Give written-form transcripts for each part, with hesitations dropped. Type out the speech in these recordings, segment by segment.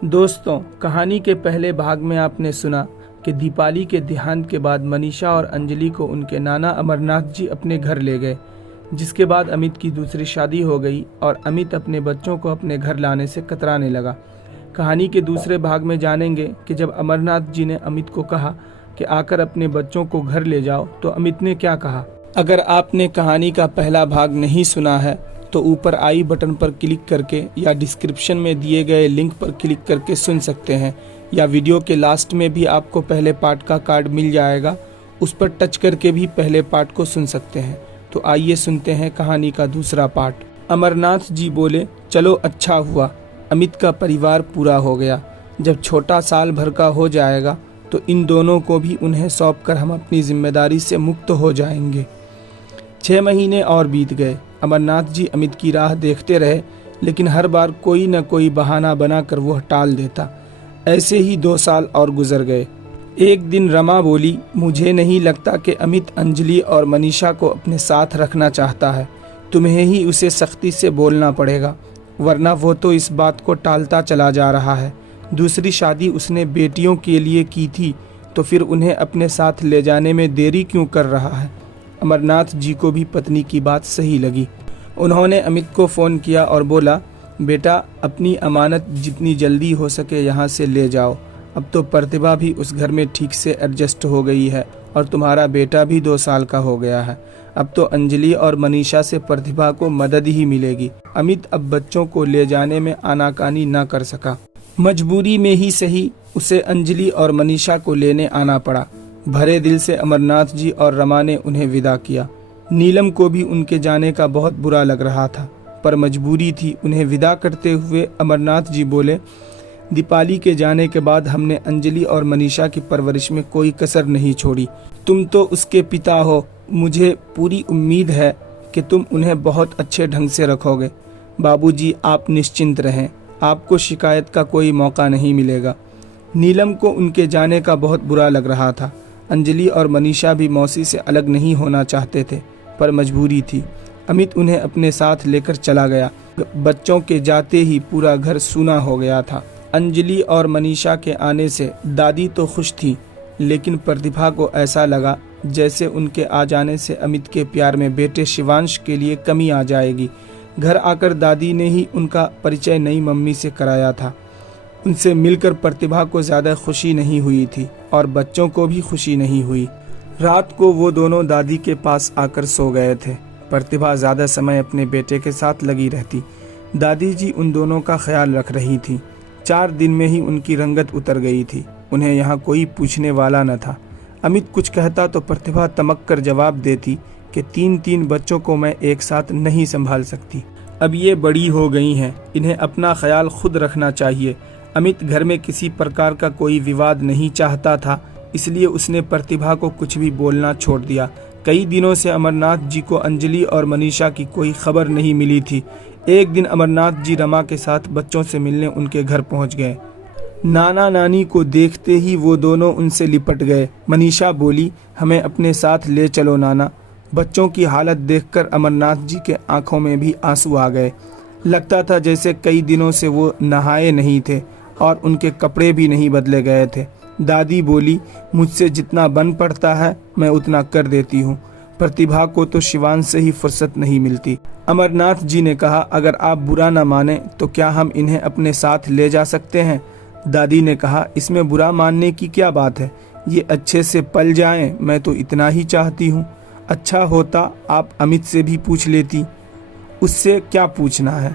दोस्तों, कहानी के पहले भाग में आपने सुना कि दीपाली के देहांत के बाद मनीषा और अंजलि को उनके नाना अमरनाथ जी अपने घर ले गए, जिसके बाद अमित की दूसरी शादी हो गई और अमित अपने बच्चों को अपने घर लाने से कतराने लगा। कहानी के दूसरे भाग में जानेंगे कि जब अमरनाथ जी ने अमित को कहा कि आकर अपने बच्चों को घर ले जाओ, तो अमित ने क्या कहा। अगर आपने कहानी का पहला भाग नहीं सुना है तो ऊपर आई बटन पर क्लिक करके या डिस्क्रिप्शन में दिए गए लिंक पर क्लिक करके सुन सकते हैं, या वीडियो के लास्ट में भी आपको पहले पार्ट का कार्ड मिल जाएगा, उस पर टच करके भी पहले पार्ट को सुन सकते हैं। तो आइए सुनते हैं कहानी का दूसरा पार्ट। अमरनाथ जी बोले, चलो अच्छा हुआ, अमित का परिवार पूरा हो गया। जब छोटा साल भर का हो जाएगा तो इन दोनों को भी उन्हें सौंप कर हम अपनी जिम्मेदारी से मुक्त हो जाएंगे। 6 महीने और बीत गए। अमरनाथ जी अमित की राह देखते रहे, लेकिन हर बार कोई न कोई बहाना बनाकर वह टाल देता। ऐसे ही 2 साल और गुजर गए। एक दिन रमा बोली, मुझे नहीं लगता कि अमित अंजलि और मनीषा को अपने साथ रखना चाहता है। तुम्हें ही उसे सख्ती से बोलना पड़ेगा, वरना वो तो इस बात को टालता चला जा रहा है। दूसरी शादी उसने बेटियों के लिए की थी, तो फिर उन्हें अपने साथ ले जाने में देरी क्यों कर रहा है। अमरनाथ जी को भी पत्नी की बात सही लगी। उन्होंने अमित को फ़ोन किया और बोला, बेटा अपनी अमानत जितनी जल्दी हो सके यहाँ से ले जाओ। अब तो प्रतिभा भी उस घर में ठीक से एडजस्ट हो गई है और तुम्हारा बेटा भी 2 साल का हो गया है। अब तो अंजलि और मनीषा से प्रतिभा को मदद ही मिलेगी। अमित अब बच्चों को ले जाने में आनाकानी न कर सका। मजबूरी में ही सही उसे अंजलि और मनीषा को लेने आना पड़ा। भरे दिल से अमरनाथ जी और रमा ने उन्हें विदा किया। नीलम को भी उनके जाने का बहुत बुरा लग रहा था, पर मजबूरी थी। उन्हें विदा करते हुए अमरनाथ जी बोले, दीपाली के जाने के बाद हमने अंजलि और मनीषा की परवरिश में कोई कसर नहीं छोड़ी। तुम तो उसके पिता हो, मुझे पूरी उम्मीद है कि तुम उन्हें बहुत अच्छे ढंग से रखोगे। बाबूजी, आप निश्चिंत रहें, आपको शिकायत का कोई मौका नहीं मिलेगा। नीलम को उनके जाने का बहुत बुरा लग रहा था। अंजलि और मनीषा भी मौसी से अलग नहीं होना चाहते थे, पर मजबूरी थी। अमित उन्हें अपने साथ लेकर चला गया। बच्चों के जाते ही पूरा घर सूना हो गया था। अंजलि और मनीषा के आने से दादी तो खुश थी, लेकिन प्रतिभा को ऐसा लगा जैसे उनके आ जाने से अमित के प्यार में बेटे शिवांश के लिए कमी आ जाएगी। घर आकर दादी ने ही उनका परिचय नई मम्मी से कराया था। उनसे मिलकर प्रतिभा को ज़्यादा खुशी नहीं हुई थी और बच्चों को भी खुशी नहीं हुई। रात को वो दोनों दादी के पास आकर सो गए थे। प्रतिभा ज़्यादा समय अपने बेटे के साथ लगी रहती। दादी जी उन दोनों का ख्याल रख रही थी। 4 दिन में ही उनकी रंगत उतर गई थी। उन्हें यहाँ कोई पूछने वाला न था। अमित कुछ कहता तो प्रतिभा तमक कर जवाब देती कि 3 बच्चों को मैं एक साथ नहीं संभाल सकती। अब ये बड़ी हो गई हैं, इन्हें अपना ख्याल खुद रखना चाहिए। अमित घर में किसी प्रकार का कोई विवाद नहीं चाहता था, इसलिए उसने प्रतिभा को कुछ भी बोलना छोड़ दिया। कई दिनों से अमरनाथ जी को अंजलि और मनीषा की कोई खबर नहीं मिली थी। एक दिन अमरनाथ जी रमा के साथ बच्चों से मिलने उनके घर पहुंच गए। नाना नानी को देखते ही वो दोनों उनसे लिपट गए। मनीषा बोली, हमें अपने साथ ले चलो नाना। बच्चों की हालत देखकर अमरनाथ जी के आंखों में भी आंसू आ गए। लगता था जैसे कई दिनों से वो नहाए नहीं थे और उनके कपड़े भी नहीं बदले गए थे। दादी बोली, मुझसे जितना बन पड़ता है मैं उतना कर देती हूँ। प्रतिभा को तो शिवान से ही फुर्सत नहीं मिलती। अमरनाथ जी ने कहा, अगर आप बुरा न माने तो क्या हम इन्हें अपने साथ ले जा सकते हैं। दादी ने कहा, इसमें बुरा मानने की क्या बात है, ये अच्छे से पल जाएं, मैं तो इतना ही चाहती हूँ। अच्छा होता आप अमित से भी पूछ लेती। उससे क्या पूछना है,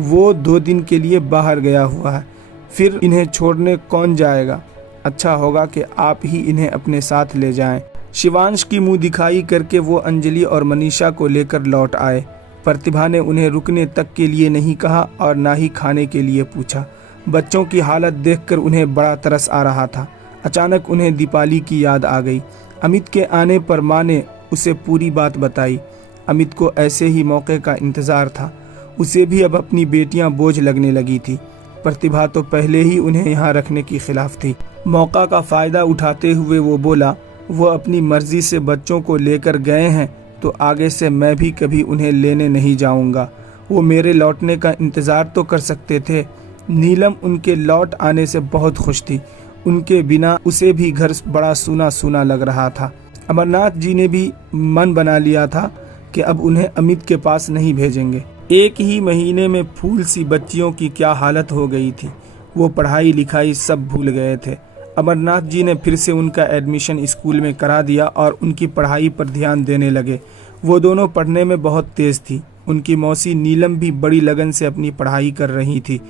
वो 2 दिन के लिए बाहर गया हुआ है, फिर इन्हें छोड़ने कौन जाएगा। अच्छा होगा कि आप ही इन्हें अपने साथ ले जाएं। शिवांश की मुंह दिखाई करके वो अंजलि और मनीषा को लेकर लौट आए। प्रतिभा ने उन्हें रुकने तक के लिए नहीं कहा और ना ही खाने के लिए पूछा। बच्चों की हालत देखकर उन्हें बड़ा तरस आ रहा था। अचानक उन्हें दीपाली की याद आ गई। अमित के आने पर माँ ने उसे पूरी बात बताई। अमित को ऐसे ही मौके का इंतज़ार था। उसे भी अब अपनी बेटियां बोझ लगने लगी थी। प्रतिभा तो पहले ही उन्हें यहाँ रखने की खिलाफ थी। मौका का फ़ायदा उठाते हुए वो बोला, वो अपनी मर्जी से बच्चों को लेकर गए हैं तो आगे से मैं भी कभी उन्हें लेने नहीं जाऊंगा। वो मेरे लौटने का इंतज़ार तो कर सकते थे। नीलम उनके लौट आने से बहुत खुश थी। उनके बिना उसे भी घर बड़ा सूना सूना लग रहा था। अमरनाथ जी ने भी मन बना लिया था कि अब उन्हें अमित के पास नहीं भेजेंगे। एक ही महीने में फूल सी बच्चियों की क्या हालत हो गई थी। वो पढ़ाई लिखाई सब भूल गए थे। अमरनाथ जी ने फिर से उनका एडमिशन स्कूल में करा दिया और उनकी पढ़ाई पर ध्यान देने लगे। वो दोनों पढ़ने में बहुत तेज थी। उनकी मौसी नीलम भी बड़ी लगन से अपनी पढ़ाई कर रही थी।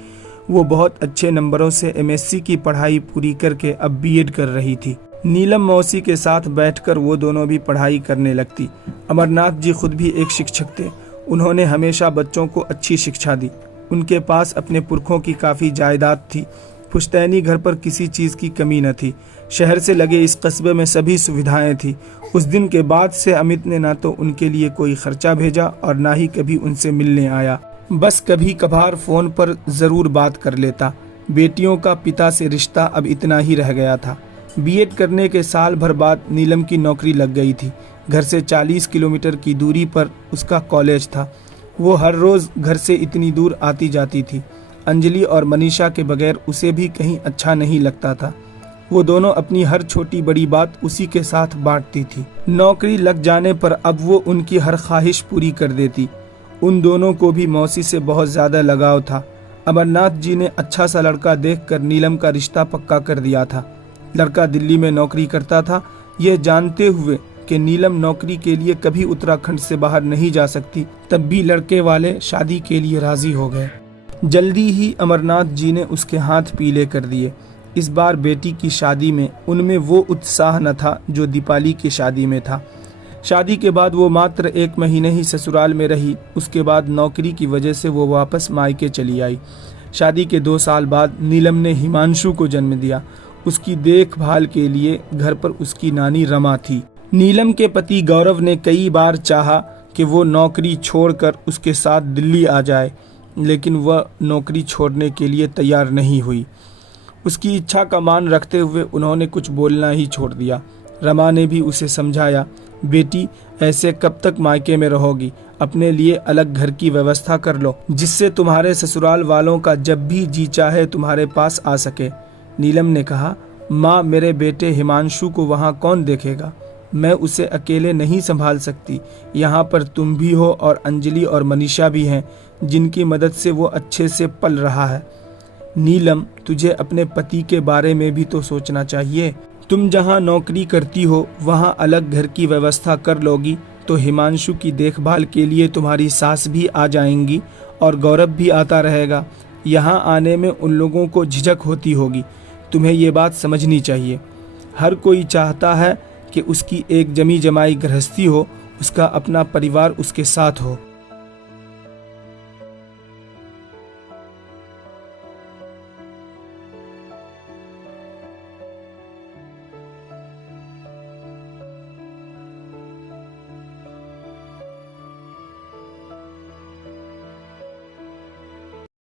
वो बहुत अच्छे नंबरों से एमएससी की पढ़ाई पूरी करके अब बीएड कर रही थी। नीलम मौसी के साथ बैठकर वो दोनों भी पढ़ाई करने लगती। अमरनाथ जी खुद भी एक शिक्षक थे। उन्होंने हमेशा बच्चों को अच्छी शिक्षा दी। उनके पास अपने पुरखों की काफ़ी जायदाद थी। पुश्तैनी घर पर किसी चीज़ की कमी न थी। शहर से लगे इस कस्बे में सभी सुविधाएं थी। उस दिन के बाद से अमित ने ना तो उनके लिए कोई खर्चा भेजा और ना ही कभी उनसे मिलने आया। बस कभी कभार फ़ोन पर ज़रूर बात कर लेता। बेटियों का पिता से रिश्ता अब इतना ही रह गया था। बीएड करने के साल भर बाद नीलम की नौकरी लग गई थी। घर से 40 किलोमीटर की दूरी पर उसका कॉलेज था। वो हर रोज़ घर से इतनी दूर आती जाती थी। अंजलि और मनीषा के बगैर उसे भी कहीं अच्छा नहीं लगता था। वो दोनों अपनी हर छोटी बड़ी बात उसी के साथ बांटती थी। नौकरी लग जाने पर अब वो उनकी हर ख्वाहिश पूरी कर देती। उन दोनों को भी मौसी से बहुत ज़्यादा लगाव था। अमरनाथ जी ने अच्छा सा लड़का देखकर नीलम का रिश्ता पक्का कर दिया था। लड़का दिल्ली में नौकरी करता था। ये जानते हुए कि नीलम नौकरी के लिए कभी उत्तराखंड से बाहर नहीं जा सकती, तब भी लड़के वाले शादी के लिए राजी हो गए। जल्दी ही अमरनाथ जी ने उसके हाथ पीले कर दिए। इस बार बेटी की शादी में उनमें वो उत्साह न था जो दीपाली की शादी में था। शादी के बाद वो मात्र 1 महीने ही ससुराल में रही। उसके बाद नौकरी की वजह से वो वापस मायके चली आई। शादी के 2 साल बाद नीलम ने हिमांशु को जन्म दिया। उसकी देखभाल के लिए घर पर उसकी नानी रमा थी। नीलम के पति गौरव ने कई बार चाहा कि वो नौकरी छोड़कर उसके साथ दिल्ली आ जाए, लेकिन वह नौकरी छोड़ने के लिए तैयार नहीं हुई। उसकी इच्छा का मान रखते हुए उन्होंने कुछ बोलना ही छोड़ दिया। रमा ने भी उसे समझाया, बेटी ऐसे कब तक मायके में रहोगी, अपने लिए अलग घर की व्यवस्था कर लो, जिससे तुम्हारे ससुराल वालों का जब भी जी चाहे तुम्हारे पास आ सके। नीलम ने कहा, माँ मेरे बेटे हिमांशु को वहाँ कौन देखेगा, मैं उसे अकेले नहीं संभाल सकती। यहाँ पर तुम भी हो और अंजलि और मनीषा भी हैं, जिनकी मदद से वो अच्छे से पल रहा है। नीलम, तुझे अपने पति के बारे में भी तो सोचना चाहिए। तुम जहाँ नौकरी करती हो वहाँ अलग घर की व्यवस्था कर लोगी तो हिमांशु की देखभाल के लिए तुम्हारी सास भी आ जाएंगी और गौरव भी आता रहेगा। यहाँ आने में उन लोगों को झिझक होती होगी। तुम्हें ये बात समझनी चाहिए। हर कोई चाहता है कि उसकी एक जमी जमाई गृहस्थी हो, उसका अपना परिवार उसके साथ हो।